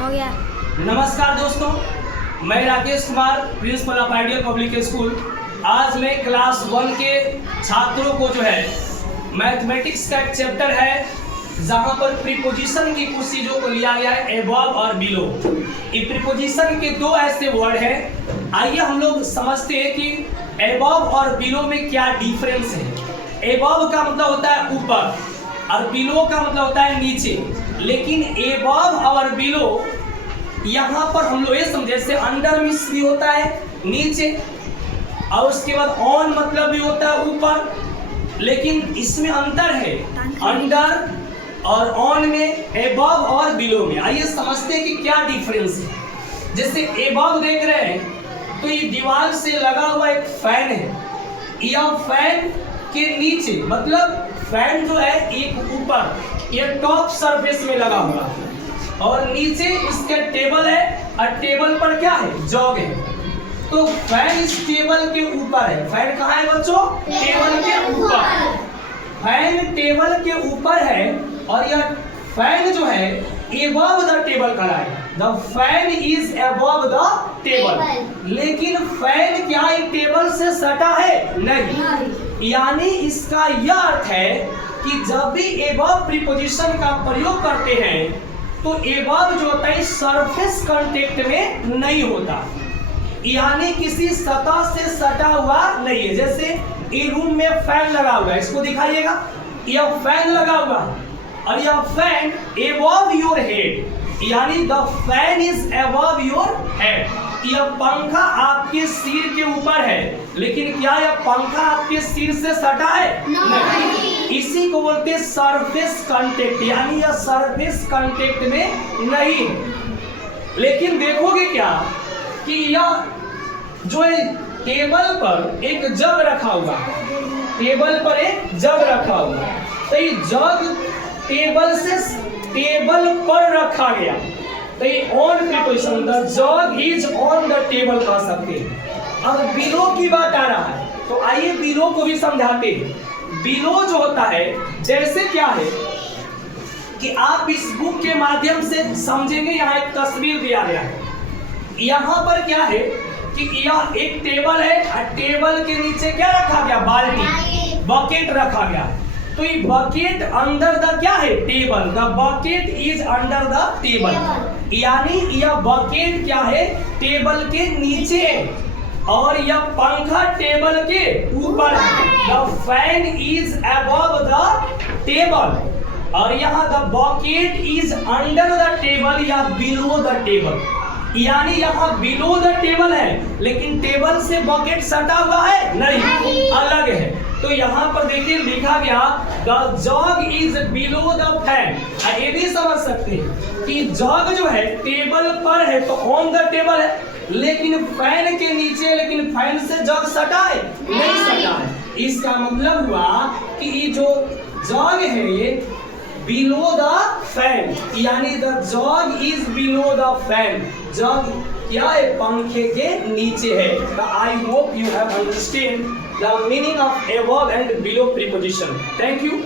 हो गया। नमस्कार दोस्तों, मैं Rakesh Kumar, principle of ideal public school. आज मैं क्लास 1 के छात्रों को जो है मैथमेटिक्स का एक चैप्टर है जहां पर प्रीपोजिशन की कुछ चीजों को लिया गया है, एबव और बिलो। ये प्रीपोजिशन के दो ऐसे वर्ड हैं। आइए हम लोग समझते हैं कि एबव और बिलो में क्या डिफरेंस है। एबव का मतलब होता है ऊपर और बिलो का मतलब होता है नीचे। लेकिन एबव और बिलो यहाँ पर हम लोग ये समझे, जैसे अंडर मीन्स भी होता है नीचे, और उसके बाद ऑन मतलब भी होता है ऊपर, लेकिन इसमें अंतर है अंडर और ऑन में, एबव और बिलो में। आइए समझते हैं कि क्या डिफरेंस है। जैसे एबव देख रहे हैं तो ये दीवार से लगा हुआ एक फैन है। यह फैन के नीचे मतलब फैन जो है एक ऊपर, ये टॉप सरफेस में लगा हुआ है, और नीचे इसके टेबल है, और टेबल पर क्या है, जॉग है। तो फैन इस टेबल के ऊपर है। फैन कहाँ है बच्चों? टेबल के ऊपर। फैन टेबल के ऊपर है और यह फैन जो है एबव द टेबल खड़ा है। The fan is above the table. लेकिन फैन क्या एक टेबल से सटा है? नहीं। यानी इसका यह अर्थ है कि जब भी एबव प्रीपोजिशन का प्रयोग करते हैं तो एबव जो होता है सरफेस कांटेक्ट में नहीं होता, यानी किसी सतह से सटा हुआ नहीं है। जैसे ये रूम में फैन लगा हुआ है, इसको दिखाइएगा, यह फैन लगा हुआ है और यह फैन एबव योर हेड, यानी the fan is above your head. यह पंखा आपके सिर के ऊपर है, लेकिन क्या यह पंखा आपके सिर से सटा है? नहीं। इसी को बोलते हैं सरफेस कांटेक्ट, यानी यह सरफेस कांटेक्ट में नहीं है। लेकिन देखोगे क्या कि यह जो है टेबल पर एक जग रखा हुआ है, टेबल पर एक जग रखा हुआ है, तो ये जग टेबल पर रखा गया, तो ये on preposition, the jug is on the table कह सकते हैं। अब बिलो की बात आ रहा है, तो आइए बिलो को भी समझाते हैं। बिलो जो होता है, जैसे क्या है कि आप इस बुक के माध्यम से समझेंगे। यहाँ एक तस्वीर दिया गया है, यहाँ पर क्या है कि यह एक टेबल है और टेबल के नीचे क्या रखा गया? बाल्टी, बकेट रखा गया। तो ये बकेट अंडर द क्या है? Table. The bucket is under the table, यानी यह बकेट क्या है? टेबल के नीचे है, और यह पंखा टेबल के ऊपर है। The fan is above the table, और यहाँ the bucket is under the table या बिलो द टेबल, यानी यहाँ बिलो द टेबल है, लेकिन टेबल से बकेट सटा हुआ है नहीं, अलग है। तो यहाँ पर देखिए लिखा गया the jug is below the fan. ये भी समझ सकते हैं कि जग जो है टेबल पर है तो ऑन द टेबल है, लेकिन फैन के नीचे, लेकिन फैन से जग सटा है नहीं सटा है। इसका मतलब हुआ कि ये जो जग है ये बिलो द फैन, यानी the jug is below the fan. Jug क्या है? पंखे के नीचे है। I hope you have understand the meaning of above and below preposition. Thank you.